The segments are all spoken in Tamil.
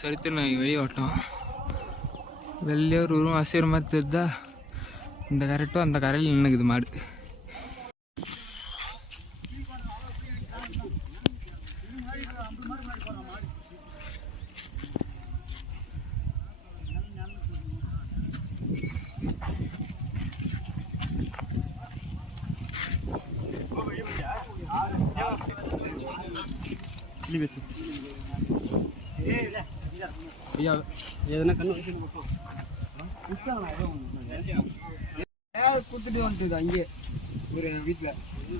எடுத்துன்னு வெளியே ஓட்டோம் வெளியே ஒரு உருவம் அசைகிற மாதிரி தெரிஞ்சா இந்த கரெக்டும் அந்த கரையில் நின்றுக்குது மாடு. ஐயா எதனா கண்ணு குத்துட்டு வந்துட்டு அங்கே ஒரு வீட்டில்.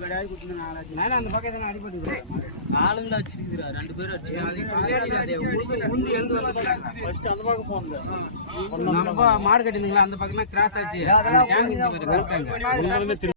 கடையாது நாலாச்சு. அந்த பக்கத்தில் அடிபட்டு நாலுங்களா வச்சிருக்கிறா ரெண்டு பேரும் நம்ம மாடு கட்டிருந்தீங்களா அந்த பக்கமே கிராஸ் ஆச்சு. டேங்க்